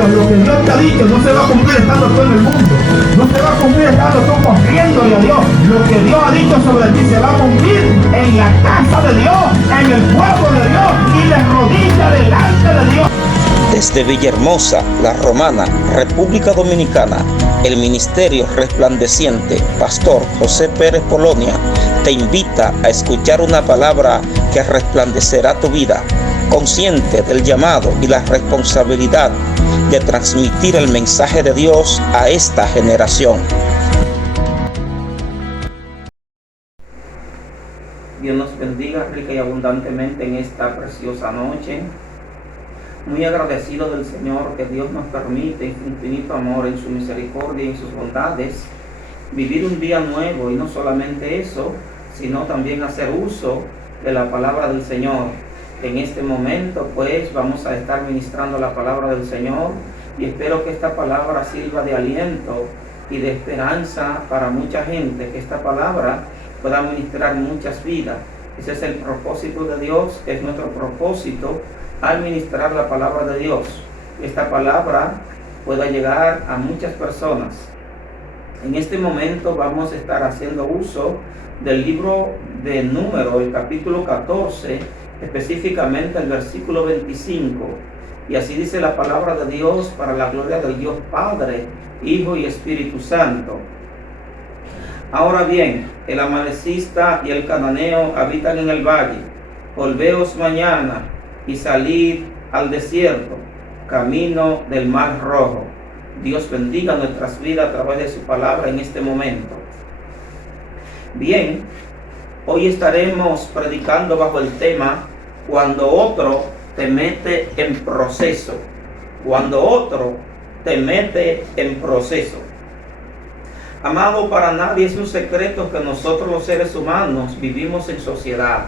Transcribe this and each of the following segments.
Dios, lo que Dios te ha dicho no se va a cumplir estando tú en el mundo. No se va a cumplir estando tú corriéndole a Dios. Lo que Dios ha dicho sobre ti se va a cumplir en la casa de Dios, en el pueblo de Dios y de rodillas delante de Dios. Desde Villahermosa, La Romana, República Dominicana, el Ministerio Resplandeciente, Pastor José Pérez Polonia, te invita a escuchar una palabra que resplandecerá tu vida, consciente del llamado y la responsabilidad de transmitir el mensaje de Dios a esta generación. Dios nos bendiga rica y abundantemente en esta preciosa noche. Muy agradecido del Señor que Dios nos permite en su infinito amor, en su misericordia y en sus bondades vivir un día nuevo, y no solamente eso, sino también hacer uso de la palabra del Señor. En este momento pues vamos a estar ministrando la palabra del Señor, y espero que esta palabra sirva de aliento y de esperanza para mucha gente, que esta palabra pueda ministrar muchas vidas. Ese es el propósito de Dios, es nuestro propósito al ministrar la palabra de Dios. Esta palabra pueda llegar a muchas personas. En este momento vamos a estar haciendo uso del libro de Números, el capítulo 14, específicamente el versículo 25. Y así dice la palabra de Dios, para la gloria del Dios Padre, Hijo y Espíritu Santo. Ahora bien, el amalecista y el cananeo habitan en el valle. Volveos mañana y salid al desierto, camino del Mar Rojo. Dios bendiga nuestras vidas a través de su palabra en este momento. Bien, hoy estaremos predicando bajo el tema cuando otro te mete en proceso. Cuando otro te mete en proceso. Amado, para nadie es un secreto que nosotros los seres humanos vivimos en sociedad.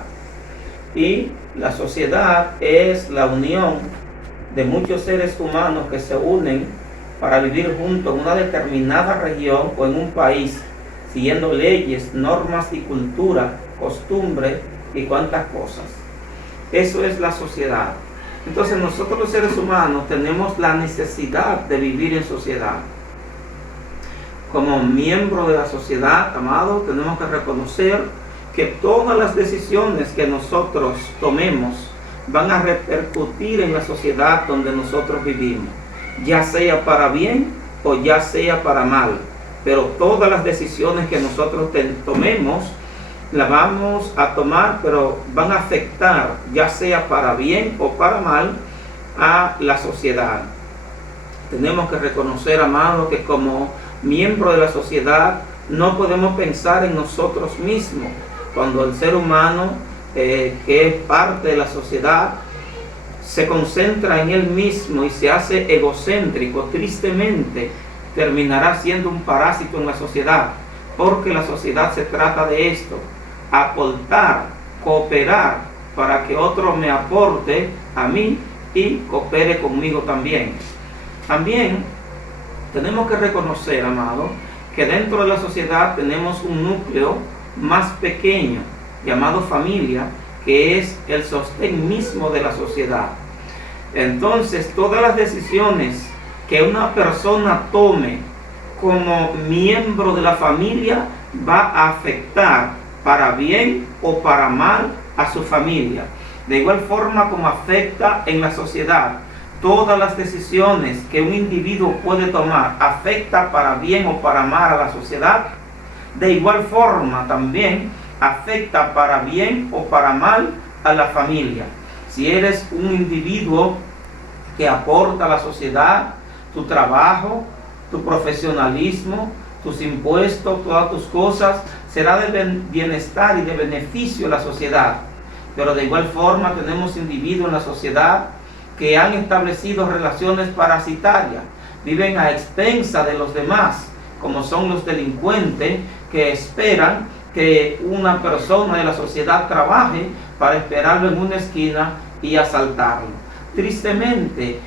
Y la sociedad es la unión de muchos seres humanos que se unen para vivir juntos en una determinada región o en un país, siguiendo leyes, normas y cultura, costumbres y cuantas cosas. Eso es la sociedad. Entonces nosotros los seres humanos tenemos la necesidad de vivir en sociedad. Como miembro de la sociedad, amado, tenemos que reconocer que todas las decisiones que nosotros tomemos van a repercutir en la sociedad donde nosotros vivimos, ya sea para bien o ya sea para mal. Pero todas las decisiones que nosotros tomemos las vamos a tomar, pero van a afectar, ya sea para bien o para mal, a la sociedad. Tenemos que reconocer, amado, que como miembro de la sociedad no podemos pensar en nosotros mismos. Cuando el ser humano, que es parte de la sociedad, se concentra en él mismo y se hace egocéntrico, tristemente terminará siendo un parásito en la sociedad, porque la sociedad se trata de esto: aportar, cooperar, para que otro me aporte a mí y coopere conmigo también. También tenemos que reconocer, amado, que dentro de la sociedad tenemos un núcleo más pequeño, llamado familia, que es el sostén mismo de la sociedad. Entonces, todas las decisiones que una persona tome como miembro de la familia va a afectar para bien o para mal a su familia. De igual forma como afecta en la sociedad, todas las decisiones que un individuo puede tomar afecta para bien o para mal a la sociedad. De igual forma también afecta para bien o para mal a la familia. Si eres un individuo que aporta a la sociedad, tu trabajo, tu profesionalismo, tus impuestos, todas tus cosas, será de bienestar y de beneficio a la sociedad. Pero de igual forma tenemos individuos en la sociedad que han establecido relaciones parasitarias, viven a expensas de los demás, como son los delincuentes que esperan que una persona de la sociedad trabaje para esperarlo en una esquina y asaltarlo. Tristemente,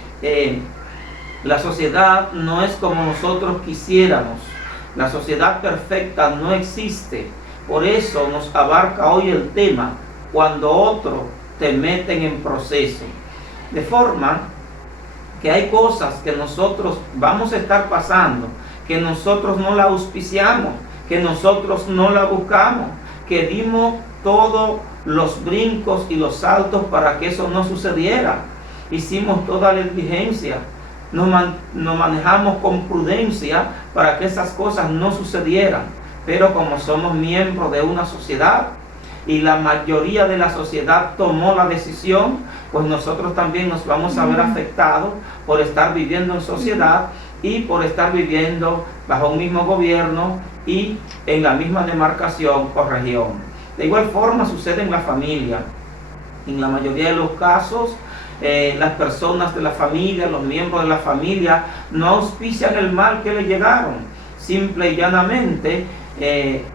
la sociedad no es como nosotros quisiéramos. La sociedad perfecta no existe. Por eso nos abarca hoy el tema, cuando otros te meten en proceso. De forma que hay cosas que nosotros vamos a estar pasando, que nosotros no la auspiciamos, que nosotros no la buscamos, que dimos todos los brincos y los saltos para que eso no sucediera. Hicimos toda la diligencia, nos manejamos con prudencia para que esas cosas no sucedieran. Pero como somos miembros de una sociedad y la mayoría de la sociedad tomó la decisión, pues nosotros también nos vamos a ver afectados por estar viviendo en sociedad y por estar viviendo bajo un mismo gobierno y en la misma demarcación o región. De igual forma sucede en la familia. En la mayoría de los casos, las personas de la familia, los miembros de la familia, no auspician el mal que le llegaron. Simple y llanamente,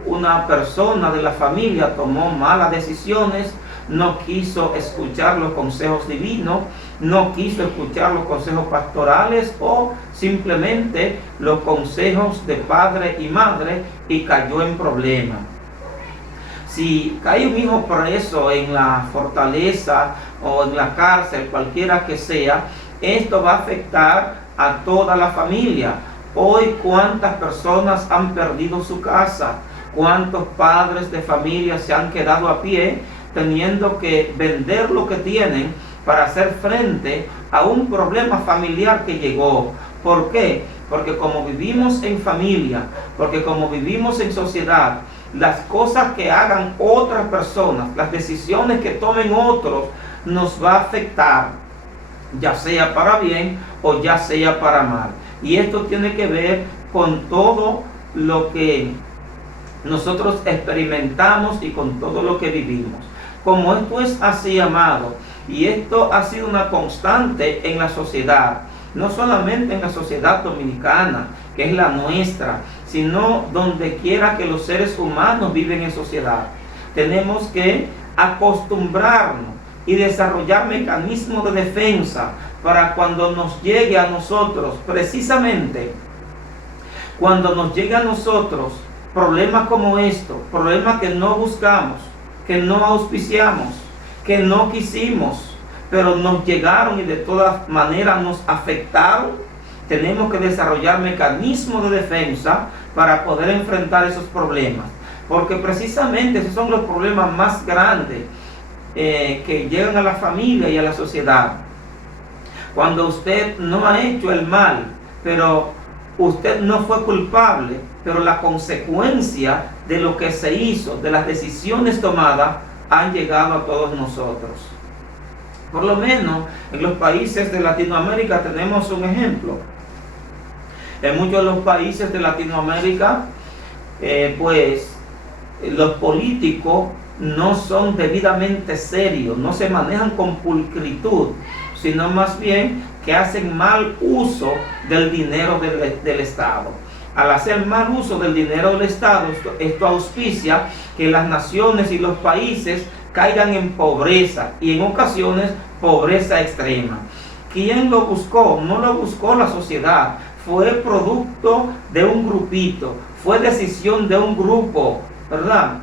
una persona de la familia tomó malas decisiones, no quiso escuchar los consejos divinos, no quiso escuchar los consejos pastorales o simplemente los consejos de padre y madre y cayó en problemas. Si cae un hijo preso en la fortaleza o en la cárcel, cualquiera que sea, esto va a afectar a toda la familia. Hoy, ¿cuántas personas han perdido su casa? ¿Cuántos padres de familia se han quedado a pie teniendo que vender lo que tienen para hacer frente a un problema familiar que llegó? ¿Por qué? Porque como vivimos en familia, porque como vivimos en sociedad, las cosas que hagan otras personas, las decisiones que tomen otros, nos va a afectar, ya sea para bien o ya sea para mal. Y esto tiene que ver con todo lo que nosotros experimentamos y con todo lo que vivimos. Como esto es así, amado, y esto ha sido una constante en la sociedad, no solamente en la sociedad dominicana, que es la nuestra, sino donde quiera que los seres humanos viven en sociedad. Tenemos que acostumbrarnos y desarrollar mecanismos de defensa para cuando nos llegue a nosotros, precisamente cuando nos llegue a nosotros problemas como estos, problemas que no buscamos, que no auspiciamos, que no quisimos, pero nos llegaron y de todas maneras nos afectaron, tenemos que desarrollar mecanismos de defensa para poder enfrentar esos problemas, porque precisamente esos son los problemas más grandes que llegan a la familia y a la sociedad. Cuando usted no ha hecho el mal, pero usted no fue culpable, pero la consecuencia de lo que se hizo, de las decisiones tomadas, han llegado a todos nosotros. Por lo menos en los países de Latinoamérica tenemos un ejemplo. En muchos de los países de Latinoamérica, pues los políticos no son debidamente serios, no se manejan con pulcritud, sino más bien que hacen mal uso del dinero del Estado. Al hacer mal uso del dinero del Estado, esto auspicia que las naciones y los países caigan en pobreza y en ocasiones pobreza extrema. ¿Quién lo buscó? No lo buscó la sociedad, fue producto de un grupito, fue decisión de un grupo, ¿verdad?,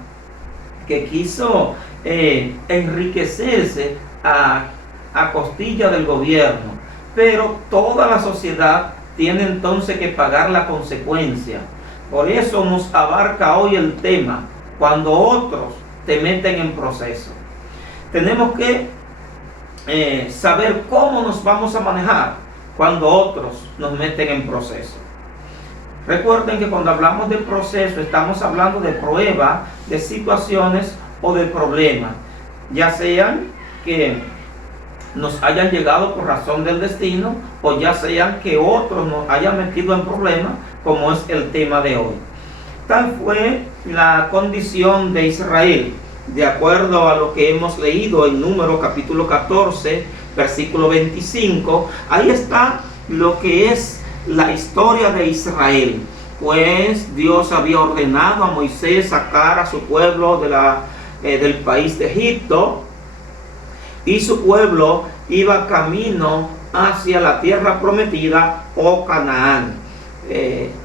que quiso enriquecerse a costilla del gobierno, pero toda la sociedad tiene entonces que pagar la consecuencia. Por eso nos abarca hoy el tema, cuando otros te meten en proceso. Tenemos que saber cómo nos vamos a manejar cuando otros nos meten en proceso. Recuerden que cuando hablamos de proceso estamos hablando de pruebas, de situaciones o de problemas, ya sean que nos hayan llegado por razón del destino o ya sean que otros nos hayan metido en problemas, como es el tema de hoy. Tal fue la condición de Israel, de acuerdo a lo que hemos leído en Números capítulo 14, versículo 25. Ahí está lo que es la historia de Israel. Pues Dios había ordenado a Moisés sacar a su pueblo del país de Egipto, y su pueblo iba camino hacia la tierra prometida o Canaán.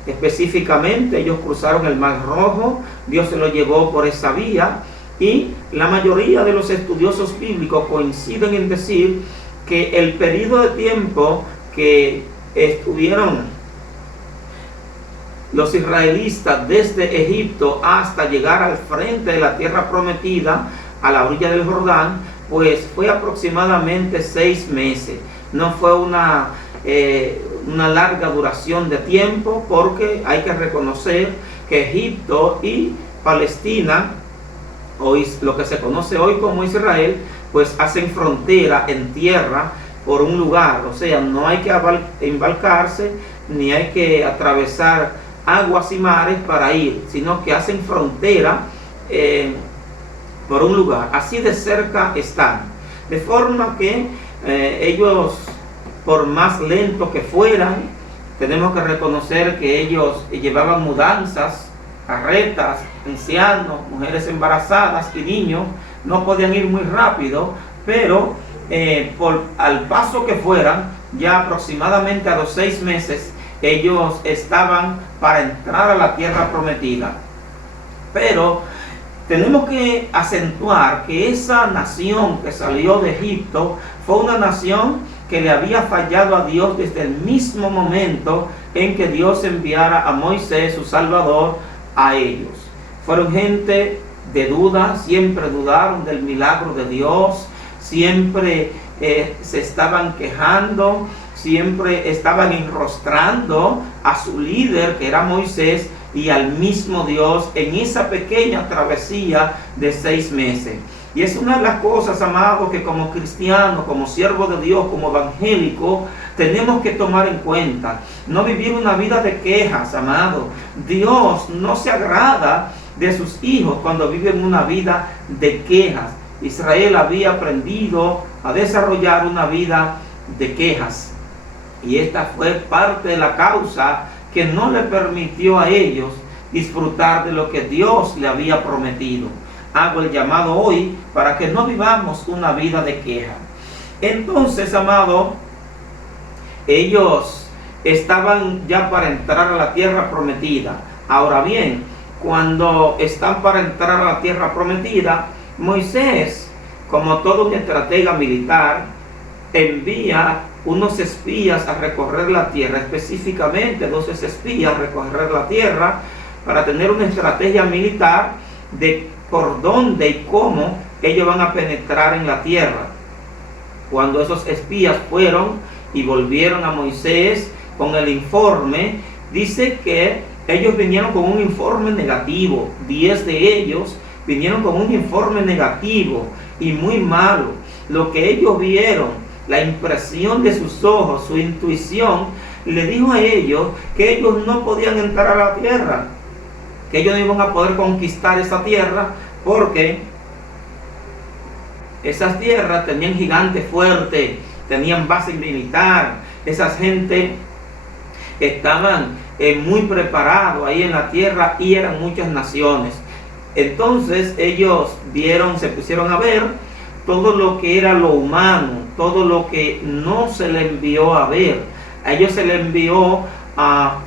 Específicamente ellos cruzaron el Mar Rojo, Dios se lo llevó por esa vía, y la mayoría de los estudiosos bíblicos coinciden en decir que el periodo de tiempo que estuvieron los israelitas desde Egipto hasta llegar al frente de la tierra prometida, a la orilla del Jordán, pues fue aproximadamente 6 meses. No fue una larga duración de tiempo, porque hay que reconocer que Egipto y Palestina, o lo que se conoce hoy como Israel, pues hacen frontera en tierra por un lugar. O sea, no hay que embarcarse ni hay que atravesar aguas y mares para ir, sino que hacen frontera por un lugar. Así de cerca están, de forma que ellos, por más lentos que fueran, tenemos que reconocer que ellos llevaban mudanzas, carretas, ancianos, mujeres embarazadas y niños. No podían ir muy rápido, pero al paso que fueran, ya aproximadamente a los 6 meses, ellos estaban para entrar a la tierra prometida. Pero tenemos que acentuar que esa nación que salió de Egipto fue una nación que le había fallado a Dios desde el mismo momento en que Dios enviara a Moisés, su Salvador, a ellos. Fueron gente de duda, siempre dudaron del milagro de Dios, siempre se estaban quejando, siempre estaban enrostrando a su líder, que era Moisés, y al mismo Dios en esa pequeña travesía de 6 meses. Y es una de las cosas, amados, que como cristianos, como siervos de Dios, como evangélicos, tenemos que tomar en cuenta. No vivir una vida de quejas, amado. Dios no se agrada de sus hijos cuando viven una vida de quejas. Israel había aprendido a desarrollar una vida de quejas. Y esta fue parte de la causa que no le permitió a ellos disfrutar de lo que Dios le había prometido. Hago el llamado hoy para que no vivamos una vida de queja. Entonces, amado, ellos estaban ya para entrar a la tierra prometida. Ahora bien, cuando están para entrar a la tierra prometida, Moisés, como todo un estratega militar, envía unos espías a recorrer la tierra, específicamente 12 espías a recorrer la tierra para tener una estrategia militar de por dónde y cómo ellos van a penetrar en la tierra. Cuando esos espías fueron y volvieron a Moisés con el informe, dice que ellos vinieron con un informe negativo. 10 de ellos vinieron con un informe negativo y muy malo. Lo que ellos vieron, la impresión de sus ojos, su intuición, le dijo a ellos que ellos no podían entrar a la tierra, que ellos no iban a poder conquistar esa tierra, porque esas tierras tenían gigantes fuertes, tenían base militar, esas gente estaban muy preparados ahí en la tierra y eran muchas naciones. Entonces ellos vieron, se pusieron a ver todo lo que era lo humano, todo lo que no se le envió a ver. A ellos se le envió a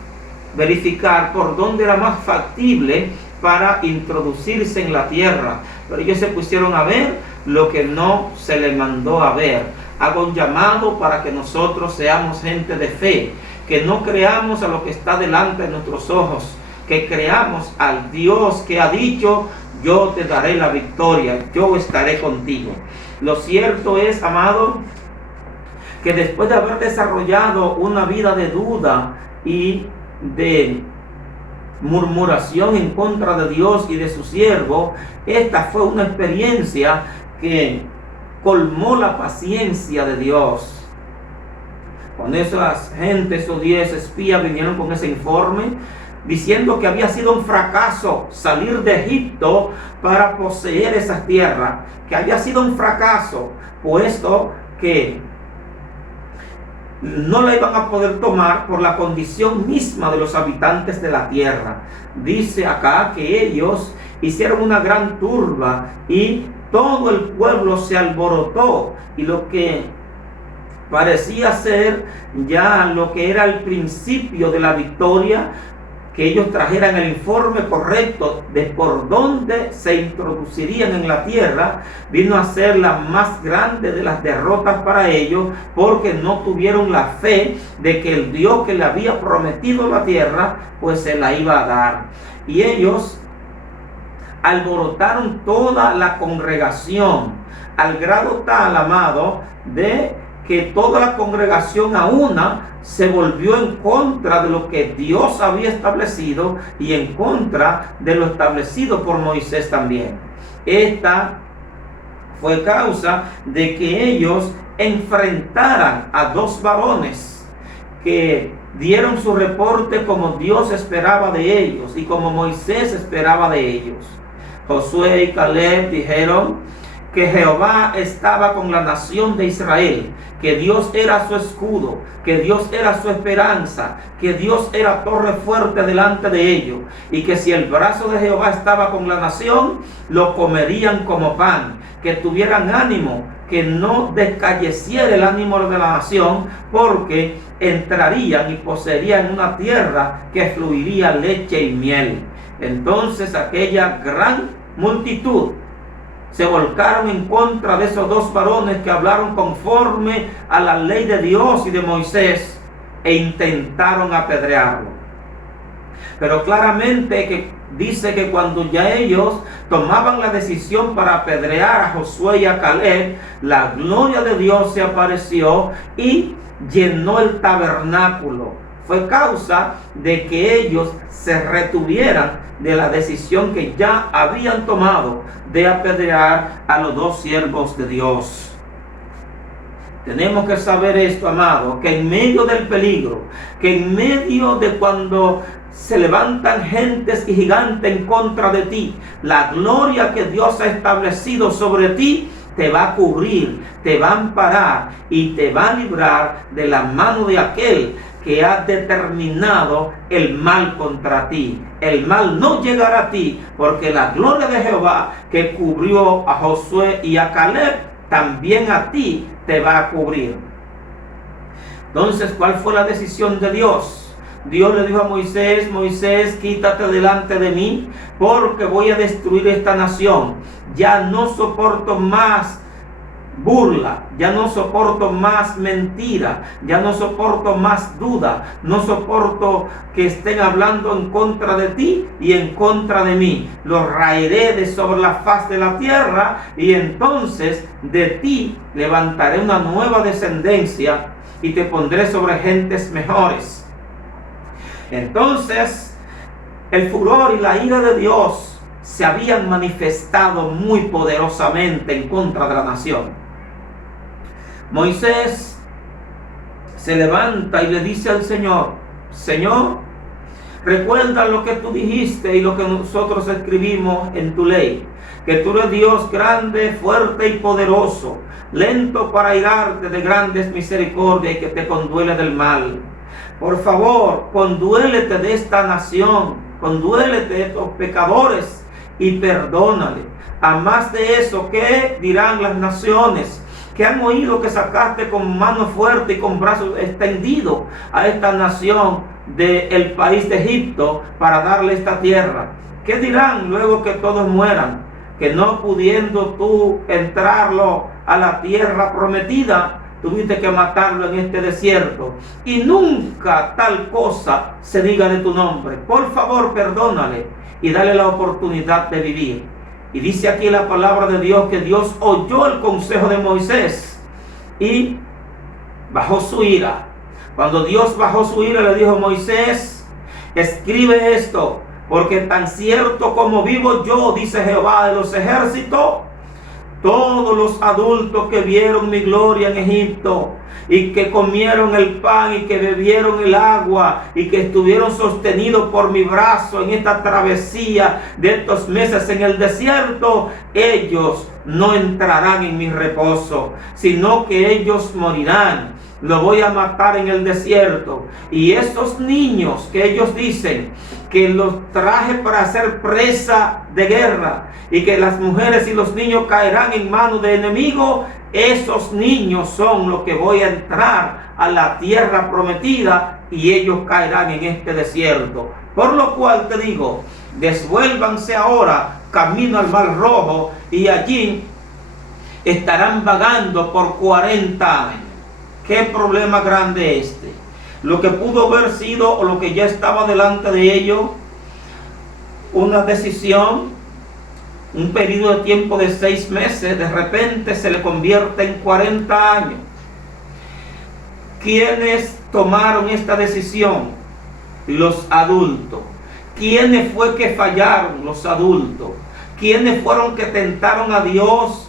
verificar por dónde era más factible para introducirse en la tierra, pero ellos se pusieron a ver lo que no se les mandó a ver. Hago un llamado para que nosotros seamos gente de fe, que no creamos a lo que está delante de nuestros ojos, que creamos al Dios que ha dicho: yo te daré la victoria, yo estaré contigo. Lo cierto es, amado, que después de haber desarrollado una vida de duda y de murmuración en contra de Dios y de su siervo, esta fue una experiencia que colmó la paciencia de Dios. Cuando esas gente, esos 10 espías vinieron con ese informe diciendo que había sido un fracaso salir de Egipto para poseer esas tierras, que había sido un fracaso, puesto que no la iban a poder tomar por la condición misma de los habitantes de la tierra. Dice acá que ellos hicieron una gran turba y todo el pueblo se alborotó, y lo que parecía ser ya lo que era el principio de la victoria, que ellos trajeran el informe correcto de por dónde se introducirían en la tierra, vino a ser la más grande de las derrotas para ellos, porque no tuvieron la fe de que el Dios que le había prometido la tierra, pues se la iba a dar. Y ellos alborotaron toda la congregación, al grado tal, amado, de que toda la congregación a una se volvió en contra de lo que Dios había establecido y en contra de lo establecido por Moisés también. Esta fue causa de que ellos enfrentaran a dos varones que dieron su reporte como Dios esperaba de ellos y como Moisés esperaba de ellos. Josué y Caleb dijeron que Jehová estaba con la nación de Israel, que Dios era su escudo, que Dios era su esperanza, que Dios era torre fuerte delante de ellos, y que si el brazo de Jehová estaba con la nación, lo comerían como pan, que tuvieran ánimo, que no descalleciera el ánimo de la nación, porque entrarían y poseerían una tierra que fluiría leche y miel. Entonces aquella gran multitud se volcaron en contra de esos dos varones que hablaron conforme a la ley de Dios y de Moisés e intentaron apedrearlo. Pero claramente que dice que cuando ya ellos tomaban la decisión para apedrear a Josué y a Caleb, la gloria de Dios se apareció y llenó el tabernáculo. Fue causa de que ellos se retuvieran de la decisión que ya habían tomado de apedrear a los dos siervos de Dios. Tenemos que saber esto, amado, que en medio del peligro, que en medio de cuando se levantan gentes y gigantes en contra de ti, la gloria que Dios ha establecido sobre ti te va a cubrir, te va a amparar y te va a librar de la mano de aquel que ha determinado el mal contra ti. El mal no llegará a ti, porque la gloria de Jehová que cubrió a Josué y a Caleb, también a ti te va a cubrir. Entonces, ¿cuál fue la decisión de Dios? Dios le dijo a Moisés: Moisés, quítate delante de mí, porque voy a destruir esta nación. Ya no soporto más burla, ya no soporto más mentira, ya no soporto más duda, no soporto que estén hablando en contra de ti y en contra de mí. Los raeré de sobre la faz de la tierra, y entonces de ti levantaré una nueva descendencia y te pondré sobre gentes mejores. Entonces el furor y la ira de Dios se habían manifestado muy poderosamente en contra de la nación. Moisés se levanta y le dice al Señor: Señor, recuerda lo que tú dijiste y lo que nosotros escribimos en tu ley, que tú eres Dios grande, fuerte y poderoso, lento para airarte, de grandes misericordias y que te conduele del mal. Por favor, conduélete de esta nación, conduélete de estos pecadores y perdónale. A más de eso, ¿qué dirán las naciones que han oído que sacaste con mano fuerte y con brazos extendidos a esta nación del país de Egipto para darle esta tierra? ¿Qué dirán luego que todos mueran? Que no pudiendo tú entrarlo a la tierra prometida, tuviste que matarlo en este desierto, y nunca tal cosa se diga de tu nombre. Por favor, perdónale y dale la oportunidad de vivir. Y dice aquí la palabra de Dios que Dios oyó el consejo de Moisés y bajó su ira. Cuando Dios bajó su ira, le dijo: Moisés, escribe esto, porque tan cierto como vivo yo, dice Jehová de los ejércitos, todos los adultos que vieron mi gloria en Egipto, y que comieron el pan y que bebieron el agua y que estuvieron sostenidos por mi brazo en esta travesía de estos meses en el desierto, ellos no entrarán en mi reposo, sino que ellos morirán. Lo voy a matar en el desierto. Y esos niños que ellos dicen que los traje para hacer presa de guerra y que las mujeres y los niños caerán en manos de enemigos, esos niños son los que voy a entrar a la tierra prometida y ellos caerán en este desierto. Por lo cual te digo, desvuélvanse ahora camino al Mar Rojo y allí estarán vagando por 40 años. ¿Qué problema grande este? Lo que pudo haber sido o lo que ya estaba delante de ellos, una decisión, un periodo de tiempo de 6 meses, de repente se le convierte en 40 años. ¿Quiénes tomaron esta decisión? Los adultos. ¿Quiénes fue que fallaron? Los adultos. ¿Quiénes fueron que tentaron a Dios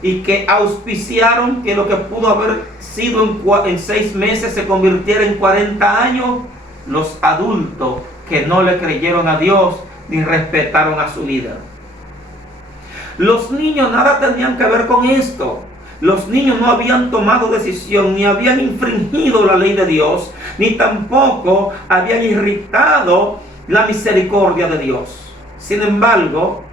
y que auspiciaron que lo que pudo haber sido en 6 meses se convirtiera en 40 años? Los adultos que no le creyeron a Dios ni respetaron a su líder. Los niños nada tenían que ver con esto. Los niños no habían tomado decisión, ni habían infringido la ley de Dios, ni tampoco habían irritado la misericordia de Dios. Sin embargo,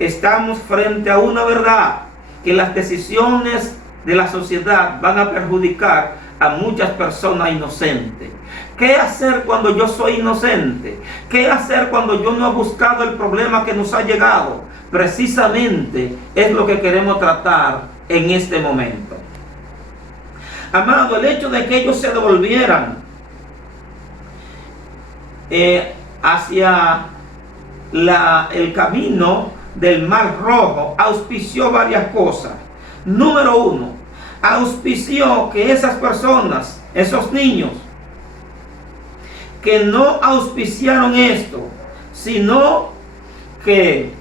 estamos frente a una verdad, que las decisiones de la sociedad van a perjudicar a muchas personas inocentes. ¿Qué hacer cuando yo soy inocente? ¿Qué hacer cuando yo no he buscado el problema que nos ha llegado? Precisamente es lo que queremos tratar en este momento. Amado, el hecho de que ellos se devolvieran hacia el camino del Mar Rojo auspició varias cosas. Número 1, auspició que esas personas, esos niños, que no auspiciaron esto, sino que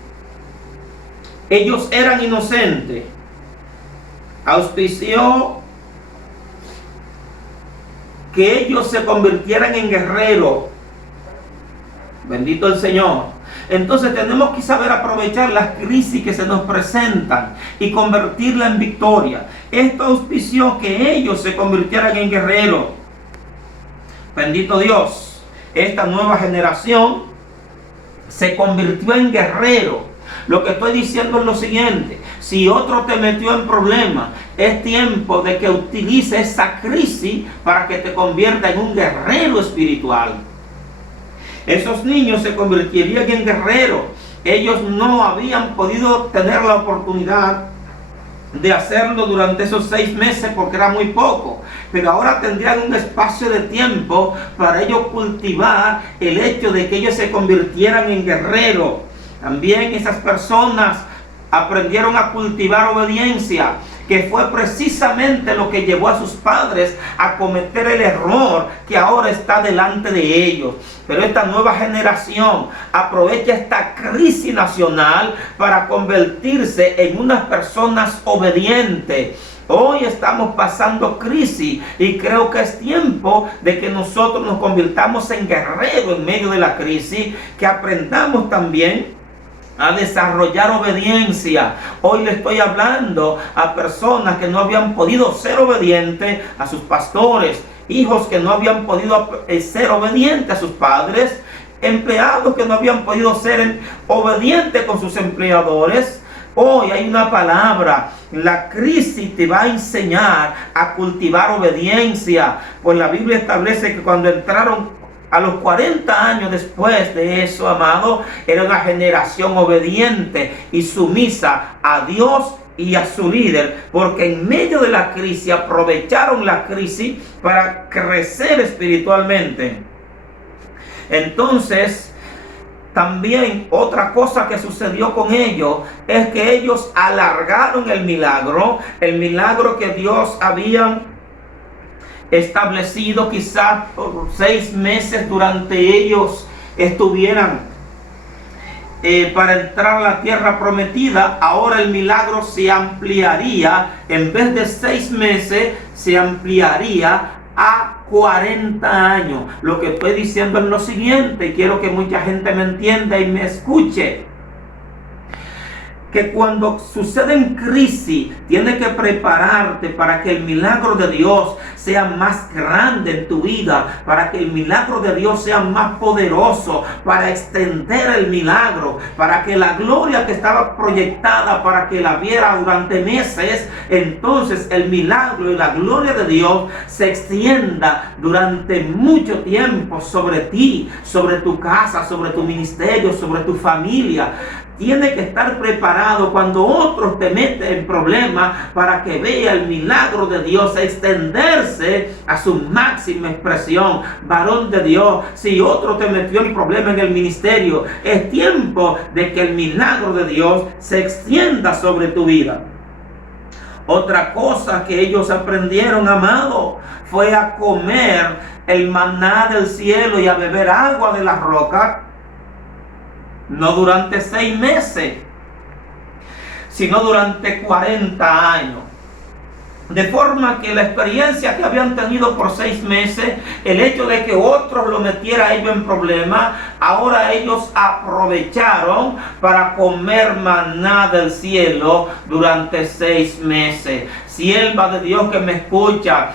ellos eran inocentes, auspició que ellos se convirtieran en guerreros. Bendito el Señor. Entonces tenemos que saber aprovechar las crisis que se nos presentan y convertirla en victoria. Esto auspició que ellos se convirtieran en guerreros. Bendito Dios. Esta nueva generación se convirtió en guerrero. Lo que estoy diciendo es lo siguiente: si otro te metió en problemas, es tiempo de que utilice esa crisis para que te convierta en un guerrero espiritual. Esos niños se convertirían en guerreros. Ellos no habían podido tener la oportunidad de hacerlo durante esos 6 meses porque era muy poco, pero ahora tendrían un espacio de tiempo para ellos cultivar el hecho de que ellos se convirtieran en guerreros. También esas personas aprendieron a cultivar obediencia, que fue precisamente lo que llevó a sus padres a cometer el error que ahora está delante de ellos. Pero esta nueva generación aprovecha esta crisis nacional para convertirse en unas personas obedientes. Hoy estamos pasando crisis y creo que es tiempo de que nosotros nos convirtamos en guerreros en medio de la crisis, que aprendamos también a desarrollar obediencia. Hoy le estoy hablando a personas que no habían podido ser obedientes a sus pastores, hijos que no habían podido ser obedientes a sus padres, empleados que no habían podido ser obedientes con sus empleadores. Hoy hay una palabra: la crisis te va a enseñar a cultivar obediencia. Pues la Biblia establece que cuando entraron a los 40 años después de eso, amado, era una generación obediente y sumisa a Dios y a su líder, porque en medio de la crisis aprovecharon la crisis para crecer espiritualmente. Entonces, también otra cosa que sucedió con ellos es que ellos alargaron el milagro que Dios había establecido quizás por 6 meses durante ellos estuvieran para entrar a la tierra prometida. Ahora el milagro se ampliaría, en vez de 6 meses, se ampliaría a 40 años. Lo que estoy diciendo es lo siguiente, y quiero que mucha gente me entienda y me escuche. que cuando suceden crisis, tienes que prepararte para que el milagro de Dios sea más grande en tu vida, para que el milagro de Dios sea más poderoso, para extender el milagro, para que la gloria que estaba proyectada para que la viera durante meses, entonces el milagro y la gloria de Dios se extienda durante mucho tiempo sobre ti, sobre tu casa, sobre tu ministerio, sobre tu familia. Tienes que estar preparado cuando otros te meten en problemas para que vea el milagro de Dios extenderse a su máxima expresión. Varón de Dios, si otro te metió en problemas en el ministerio, es tiempo de que el milagro de Dios se extienda sobre tu vida. Otra cosa que ellos aprendieron, amado, fue a comer el maná del cielo y a beber agua de la roca. No durante 6 meses, sino durante 40 años. De forma que la experiencia que habían tenido por 6 meses, el hecho de que otros lo metieran a ellos en problemas, ahora ellos aprovecharon para comer maná del cielo durante 6 meses. Sierva de Dios que me escucha,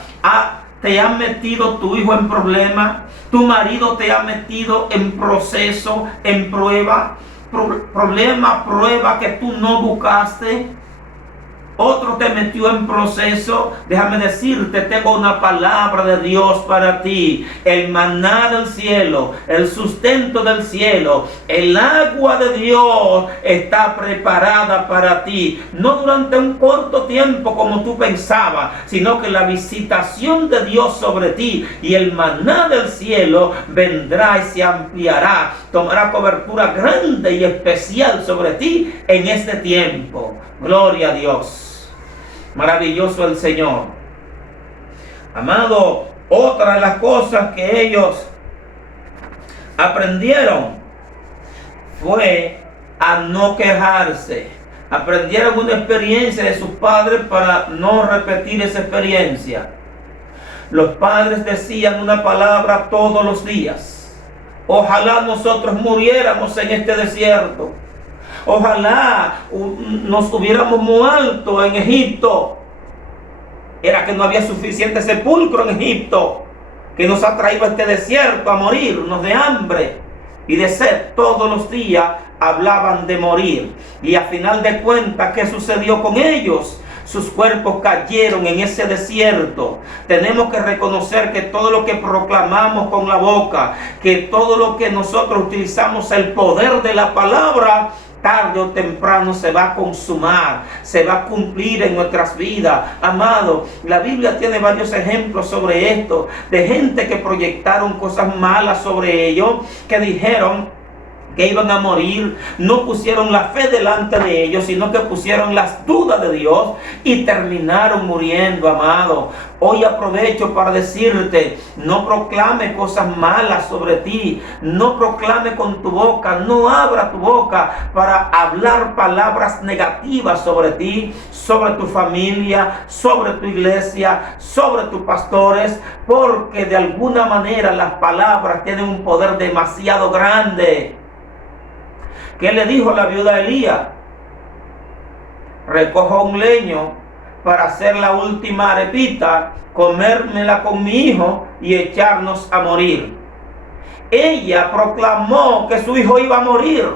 ¿te ha metido tu hijo en problemas? ¿Tu marido te ha metido en proceso, en prueba? Prueba que tú no buscaste. Otro te metió en proceso. Déjame decirte, tengo una palabra de Dios para ti. El maná del cielo, el sustento del cielo, el agua de Dios está preparada para ti. No durante un corto tiempo como tú pensabas, sino que la visitación de Dios sobre ti y el maná del cielo vendrá y se ampliará. Tomará cobertura grande y especial sobre ti en este tiempo. Gloria a Dios. Maravilloso el Señor. Amado, otra de las cosas que ellos aprendieron fue a no quejarse. Aprendieron una experiencia de sus padres para no repetir esa experiencia. Los padres decían una palabra todos los días: ojalá nosotros muriéramos en este desierto. Ojalá nos hubiéramos muerto en Egipto. Era que no había suficiente sepulcro en Egipto, que nos ha traído a este desierto a morirnos de hambre y de sed. Todos los días hablaban de morir. Y a final de cuentas, ¿qué sucedió con ellos? Sus cuerpos cayeron en ese desierto. Tenemos que reconocer que todo lo que proclamamos con la boca, que todo lo que nosotros utilizamos, el poder de la palabra, tarde o temprano se va a consumar, se va a cumplir en nuestras vidas. Amado, la Biblia tiene varios ejemplos sobre esto, de gente que proyectaron cosas malas sobre ellos, que dijeron que iban a morir, no pusieron la fe delante de ellos, sino que pusieron las dudas de Dios y terminaron muriendo, amado. Hoy aprovecho para decirte, no proclame cosas malas sobre ti, no proclame con tu boca, no abra tu boca para hablar palabras negativas sobre ti, sobre tu familia, sobre tu iglesia, sobre tus pastores, porque de alguna manera las palabras tienen un poder demasiado grande. ¿Qué le dijo la viuda Elías? Recojo un leño para hacer la última arepita, comérmela con mi hijo y echarnos a morir. Ella proclamó que su hijo iba a morir.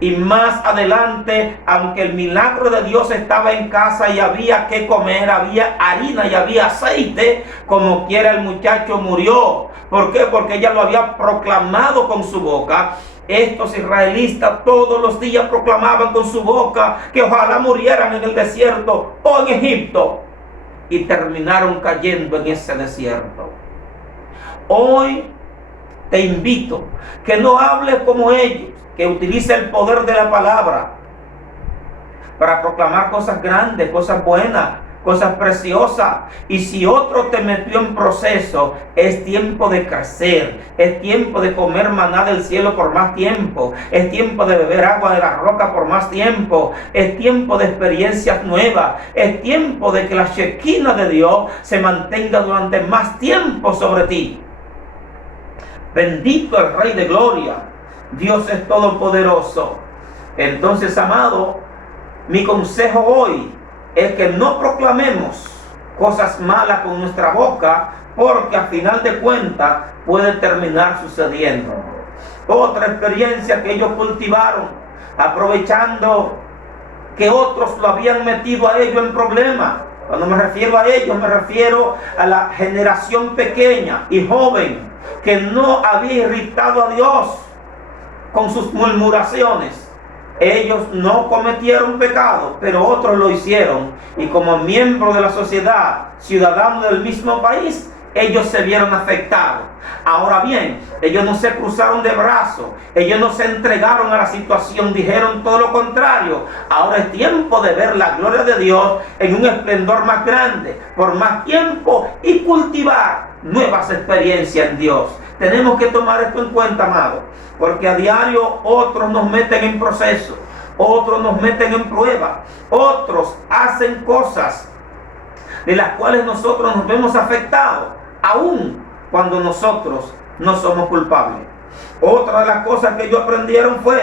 Y más adelante, aunque el milagro de Dios estaba en casa y había que comer, había harina y había aceite, como quiera el muchacho murió. ¿Por qué? Porque ella lo había proclamado con su boca. Estos israelitas todos los días proclamaban con su boca que ojalá murieran en el desierto o en Egipto, y terminaron cayendo en ese desierto. Hoy te invito que no hables como ellos, que utilice el poder de la palabra para proclamar cosas grandes, cosas buenas, cosas preciosas. Y si otro te metió en proceso, es tiempo de crecer, es tiempo de comer maná del cielo por más tiempo, es tiempo de beber agua de la roca por más tiempo, es tiempo de experiencias nuevas, es tiempo de que la Shekinah de Dios se mantenga durante más tiempo sobre ti. Bendito el Rey de Gloria. Dios es todopoderoso. Entonces, amado, Mi consejo hoy es que no proclamemos cosas malas con nuestra boca, porque a final de cuentas puede terminar sucediendo. Otra experiencia que ellos cultivaron, aprovechando que otros lo habían metido a ellos en problemas. Cuando me refiero a ellos, me refiero a la generación pequeña y joven que no había irritado a Dios con sus murmuraciones. Ellos no cometieron pecado, pero otros lo hicieron. Y como miembros de la sociedad, ciudadanos del mismo país, ellos se vieron afectados. Ahora bien, ellos no se cruzaron de brazos, ellos no se entregaron a la situación, dijeron todo lo contrario. Ahora es tiempo de ver la gloria de Dios en un esplendor más grande, por más tiempo, y cultivar nuevas experiencias en Dios. Tenemos que tomar esto en cuenta, amado, porque a diario otros nos meten en proceso, otros nos meten en prueba, otros hacen cosas de las cuales nosotros nos vemos afectados, aún cuando nosotros no somos culpables. Otra de las cosas que ellos aprendieron fue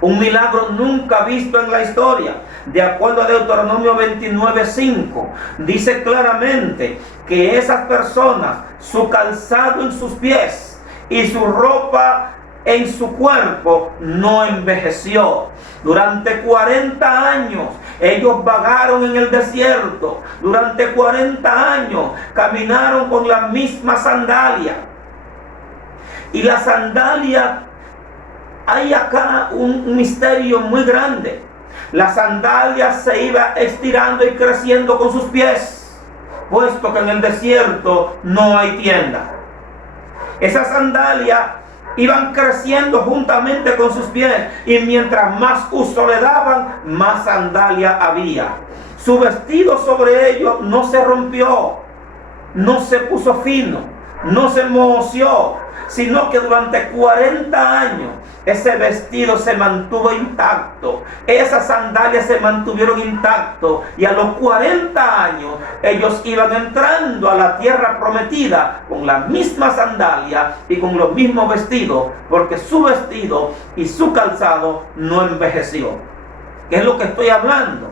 un milagro nunca visto en la historia. De acuerdo a Deuteronomio 29:5, dice claramente que esas personas, su calzado en sus pies y su ropa en su cuerpo no envejeció. Durante 40 años ellos vagaron en el desierto. Durante 40 años caminaron con la misma sandalia. Y la sandalia, hay acá un misterio muy grande. La sandalia se iba estirando y creciendo con sus pies, puesto que en el desierto no hay tienda. Esas sandalias iban creciendo juntamente con sus pies, y mientras más uso le daban, más sandalia había. Su vestido sobre ellos no se rompió, no se puso fino, no se mohoció, sino que durante 40 años ese vestido se mantuvo intacto, esas sandalias se mantuvieron intactos, y a los 40 años ellos iban entrando a la tierra prometida con la misma sandalia y con los mismos vestidos, porque su vestido y su calzado no envejeció. ¿Qué es lo que estoy hablando?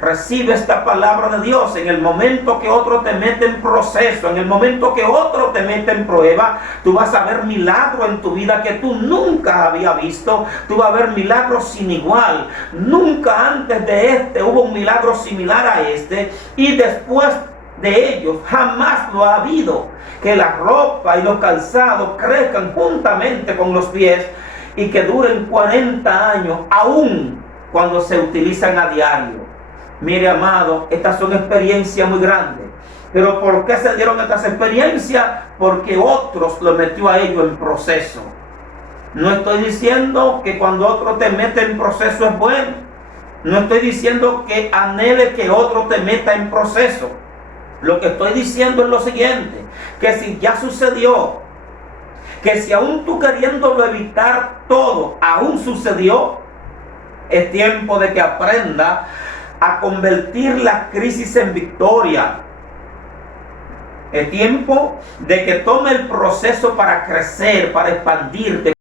Recibe esta palabra de Dios. En el momento que otro te mete en proceso, en el momento que otro te mete en prueba, tú vas a ver milagros en tu vida que tú nunca habías visto. Tú vas a ver milagros sin igual. Nunca antes de este hubo un milagro similar a este, y después de ellos jamás lo ha habido. Que la ropa y los calzados crezcan juntamente con los pies y que duren 40 años, aún cuando se utilizan a diario. Mire, amado, estas son experiencias muy grandes. Pero ¿por qué se dieron estas experiencias? Porque otros lo metió a ellos en proceso. No estoy diciendo que cuando otro te mete en proceso es bueno. No estoy diciendo que anhele que otro te meta en proceso. Lo que estoy diciendo es lo siguiente: que si ya sucedió, que si aún tú queriéndolo evitar todo, aún sucedió, es tiempo de que aprenda a convertir la crisis en victoria. Es tiempo de que tome el proceso para crecer, para expandirte,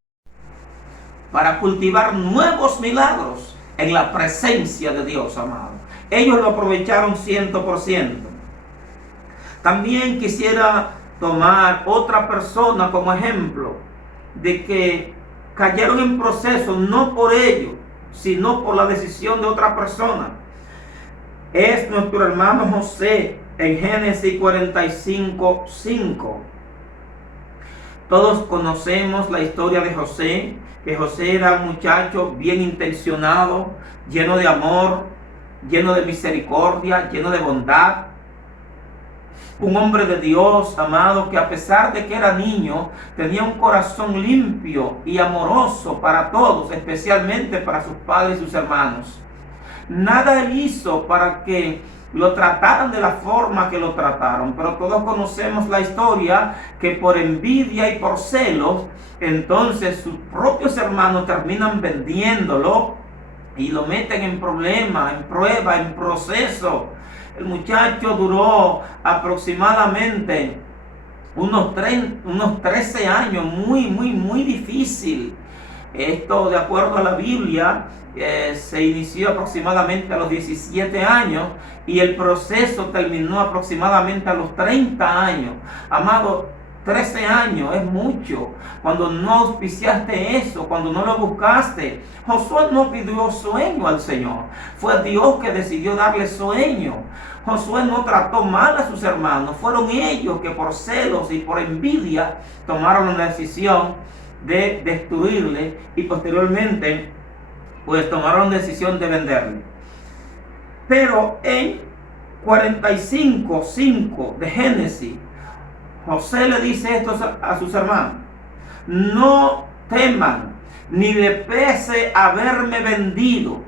para cultivar nuevos milagros en la presencia de Dios, amado. Ellos lo aprovecharon 100%. También quisiera tomar otra persona como ejemplo de que cayeron en proceso no por ellos, sino por la decisión de otra persona. Es nuestro hermano José en Génesis 45:5. Todos conocemos la historia de José, que José era un muchacho bien intencionado, lleno de amor, lleno de misericordia, lleno de bondad. Un hombre de Dios, amado, que a pesar de que era niño, tenía un corazón limpio y amoroso para todos, especialmente para sus padres y sus hermanos. Nada él hizo para que lo trataran de la forma que lo trataron, pero todos conocemos la historia, que por envidia y por celos, entonces sus propios hermanos terminan vendiéndolo y lo meten en problemas, en prueba, en proceso. El muchacho duró aproximadamente unos 13 años, muy difícil. Esto, de acuerdo a la Biblia, se inició aproximadamente a los 17 años y el proceso terminó aproximadamente a los 30 años. Amado, 13 años es mucho. Cuando no auspiciaste eso, cuando no lo buscaste, Josué no pidió sueño al Señor. Fue Dios que decidió darle sueño. Josué no trató mal a sus hermanos. Fueron ellos que por celos y por envidia tomaron la decisión de destruirle y posteriormente pues tomaron la decisión de venderle. Pero en 45:5 de Génesis, José le dice esto a sus hermanos: no teman, ni le pese haberme vendido,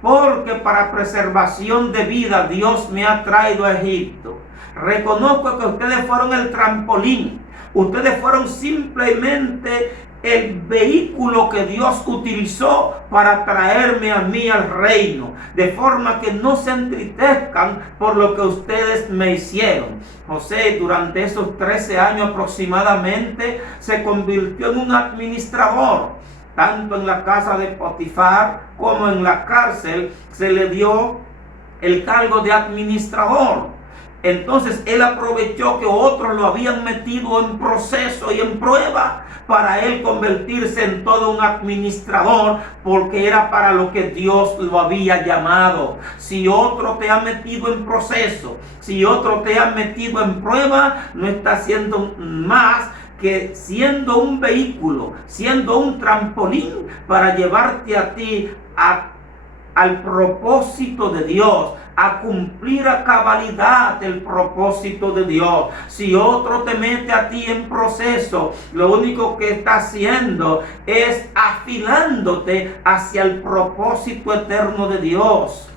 porque para preservación de vida Dios me ha traído a Egipto. Reconozco que ustedes fueron el trampolín, ustedes fueron simplemente el vehículo que Dios utilizó para traerme a mí al reino, de forma que no se entristezcan por lo que ustedes me hicieron. José, durante esos 13 años aproximadamente, se convirtió en un administrador. Tanto en la casa de Potifar como en la cárcel se le dio el cargo de administrador. Entonces él aprovechó que otros lo habían metido en proceso y en prueba para él convertirse en todo un administrador, porque era para lo que Dios lo había llamado. Si otro te ha metido en proceso, si otro te ha metido en prueba, no está haciendo más que siendo un vehículo, siendo un trampolín para llevarte a ti al propósito de Dios, a cumplir a cabalidad el propósito de Dios. Si otro te mete a ti en proceso, lo único que está haciendo es afilándote hacia el propósito eterno de Dios.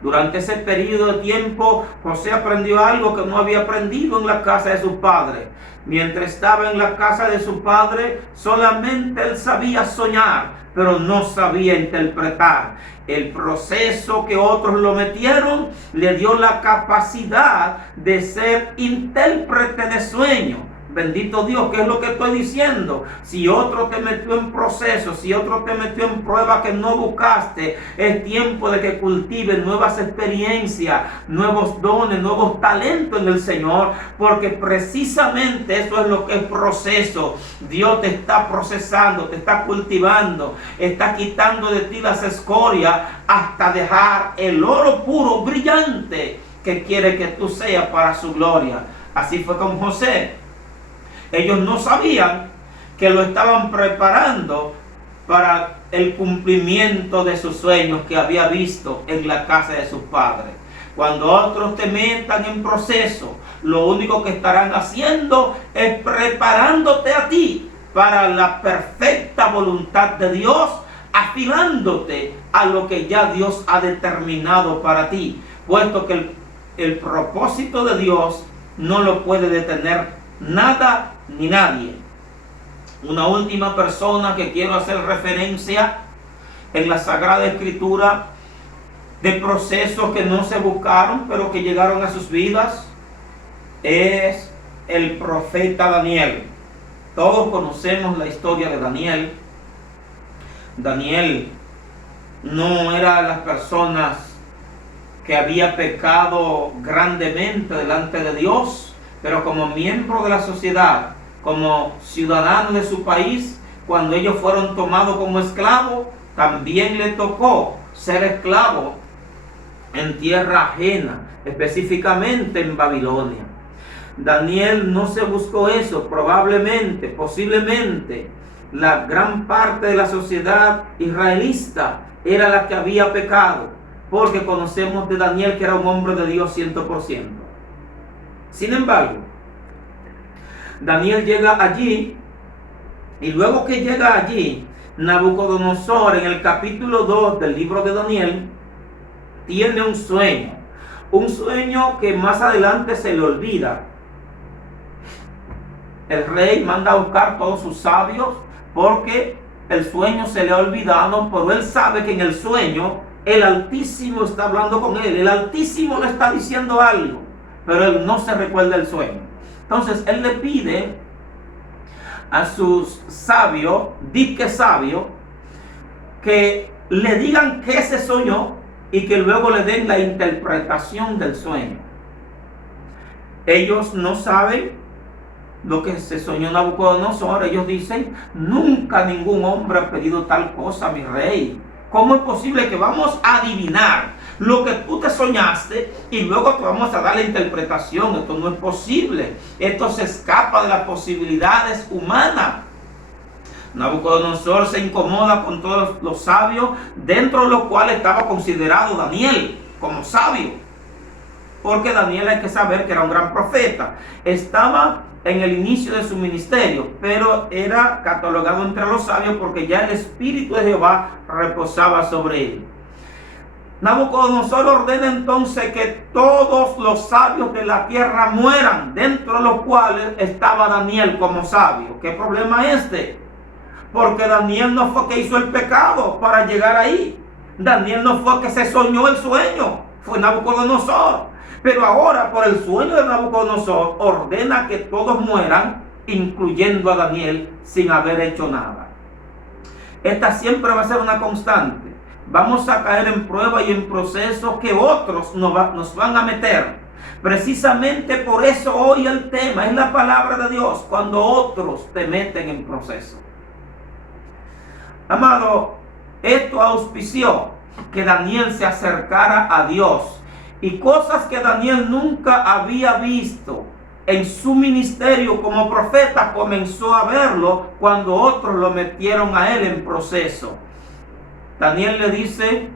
Durante ese periodo de tiempo, José aprendió algo que no había aprendido en la casa de su padre. Mientras estaba en la casa de su padre, solamente él sabía soñar, pero no sabía interpretar. El proceso que otros lo metieron le dio la capacidad de ser intérprete de sueños. Bendito Dios, ¿qué es lo que estoy diciendo? Si otro te metió en proceso, si otro te metió en prueba que no buscaste, es tiempo de que cultives nuevas experiencias, nuevos dones, nuevos talentos en el Señor, porque precisamente eso es lo que es proceso. Dios te está procesando, te está cultivando, está quitando de ti las escorias hasta dejar el oro puro, brillante, que quiere que tú seas para su gloria. Así fue con José. Ellos no sabían que lo estaban preparando para el cumplimiento de sus sueños que había visto en la casa de sus padres. Cuando otros te metan en proceso, lo único que estarán haciendo es preparándote a ti para la perfecta voluntad de Dios, afilándote a lo que ya Dios ha determinado para ti, puesto que el propósito de Dios no lo puede detener nada ni nadie. Una última persona que quiero hacer referencia en la Sagrada Escritura de procesos que no se buscaron pero que llegaron a sus vidas es el profeta Daniel. Todos conocemos la historia de Daniel. Daniel no era de las personas que había pecado grandemente delante de Dios, pero como miembro de la sociedad, como ciudadano de su país, cuando ellos fueron tomados como esclavos, también le tocó ser esclavo en tierra ajena, específicamente en Babilonia. Daniel no se buscó eso. Probablemente, posiblemente, la gran parte de la sociedad israelita era la que había pecado, porque conocemos de Daniel que era un hombre de Dios 100%. Sin embargo, Daniel llega allí, y luego que llega allí, Nabucodonosor, en el capítulo 2 del libro de Daniel, tiene un sueño que más adelante se le olvida. El rey manda a buscar a todos sus sabios porque el sueño se le ha olvidado, pero él sabe que en el sueño el Altísimo está hablando con él, el Altísimo le está diciendo algo, pero él no se recuerda el sueño. Entonces él le pide a sus sabios, disque sabios, que le digan qué se soñó y que luego le den la interpretación del sueño. Ellos no saben lo que se soñó Nabucodonosor. Ellos dicen: nunca ningún hombre ha pedido tal cosa a mi rey. ¿Cómo es posible que vamos a adivinar lo que tú te soñaste y luego te vamos a dar la interpretación? Esto no es posible. Esto se escapa de las posibilidades humanas. Nabucodonosor se incomoda con todos los sabios, dentro de los cuales estaba considerado Daniel como sabio, porque Daniel, hay que saber que era un gran profeta. Estaba en el inicio de su ministerio, pero era catalogado entre los sabios porque ya el Espíritu de Jehová reposaba sobre él. Nabucodonosor ordena entonces que todos los sabios de la tierra mueran, dentro de los cuales estaba Daniel como sabio. ¿Qué problema es este? Porque Daniel no fue que hizo el pecado para llegar ahí. Daniel no fue que se soñó el sueño, fue Nabucodonosor. Pero ahora, por el sueño de Nabucodonosor, ordena que todos mueran, incluyendo a Daniel, sin haber hecho nada. Esta siempre va a ser una constante. Vamos a caer en pruebas y en procesos que otros nos van a meter. Precisamente por eso hoy el tema es la palabra de Dios, cuando otros te meten en proceso. Amado, esto auspició que Daniel se acercara a Dios, y cosas que Daniel nunca había visto en su ministerio como profeta comenzó a verlo cuando otros lo metieron a él en proceso. Daniel le dice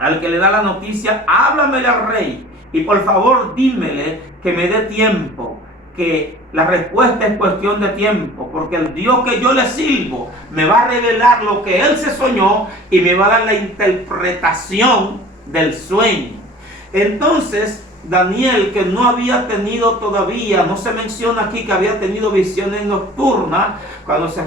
al que le da la noticia: háblamele al rey y por favor dímele que me dé tiempo, que la respuesta es cuestión de tiempo, porque el Dios que yo le sirvo me va a revelar lo que él se soñó y me va a dar la interpretación del sueño. Entonces Daniel, que no había tenido todavía, no se menciona aquí que había tenido visiones nocturnas, cuando se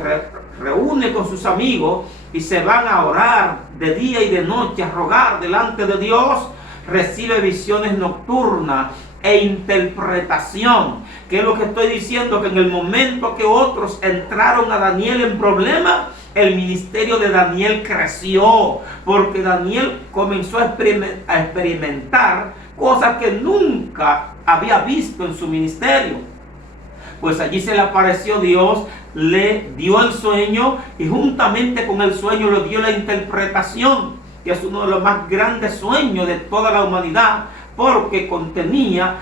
reúne con sus amigos y se van a orar de día y de noche, a rogar delante de Dios, recibe visiones nocturnas e interpretación. ¿Qué es lo que estoy diciendo? Que en el momento que otros entraron a Daniel en problemas, el ministerio de Daniel creció, porque Daniel comenzó a experimentar cosas que nunca había visto en su ministerio. Pues allí se le apareció Dios, le dio el sueño y juntamente con el sueño le dio la interpretación, que es uno de los más grandes sueños de toda la humanidad, porque contenía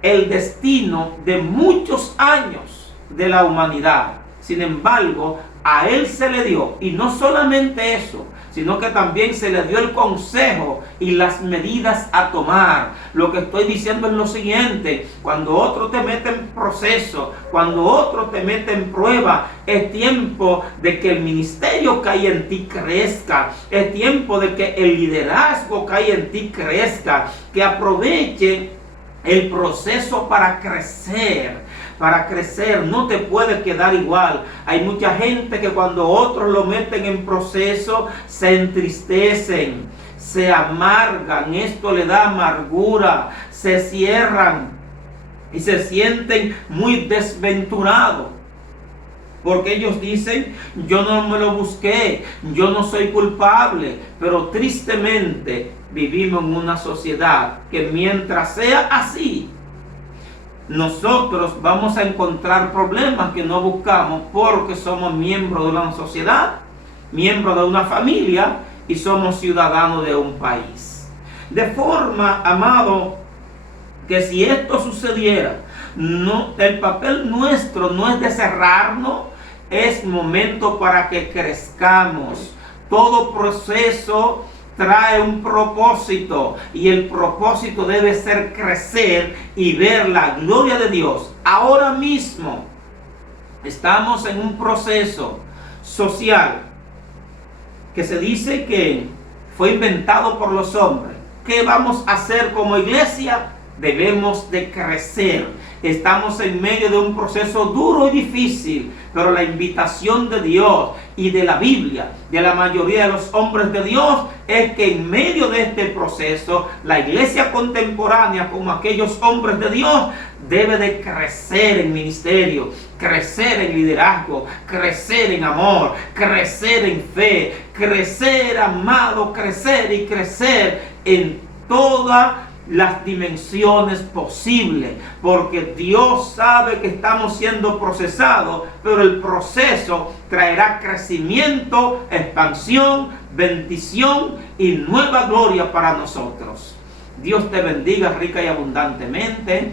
el destino de muchos años de la humanidad. Sin embargo, a él se le dio, y no solamente eso, sino que también se le dio el consejo y las medidas a tomar. Lo que estoy diciendo es lo siguiente: cuando otro te mete en proceso, cuando otro te mete en prueba, es tiempo de que el ministerio que hay en ti crezca, es tiempo de que el liderazgo que hay en ti crezca, que aproveche el proceso para crecer. Para crecer, no te puede quedar igual. Hay mucha gente que cuando otros lo meten en proceso se entristecen, se amargan, esto le da amargura, se cierran y se sienten muy desventurados. Porque ellos dicen: yo no me lo busqué, yo no soy culpable. Pero tristemente vivimos en una sociedad que mientras sea así, nosotros vamos a encontrar problemas que no buscamos, porque somos miembros de una sociedad, miembros de una familia y somos ciudadanos de un país. De forma, amado, que si esto sucediera, el papel nuestro no es de cerrarnos, es momento para que crezcamos. Todo proceso trae un propósito, y el propósito debe ser crecer y ver la gloria de Dios. Ahora mismo estamos en un proceso social que se dice que fue inventado por los hombres. ¿Qué vamos a hacer como iglesia? Debemos de crecer Estamos en medio de un proceso duro y difícil, pero la invitación de Dios y de la Biblia, de la mayoría de los hombres de Dios, es que en medio de este proceso, la iglesia contemporánea, como aquellos hombres de Dios, debe de crecer en ministerio, crecer en liderazgo, crecer en amor, crecer en fe, crecer, amado, crecer y crecer en todas las dimensiones posibles, porque Dios sabe que estamos siendo procesados, pero el proceso traerá crecimiento, expansión, bendición y nueva gloria para nosotros. Dios te bendiga rica y abundantemente.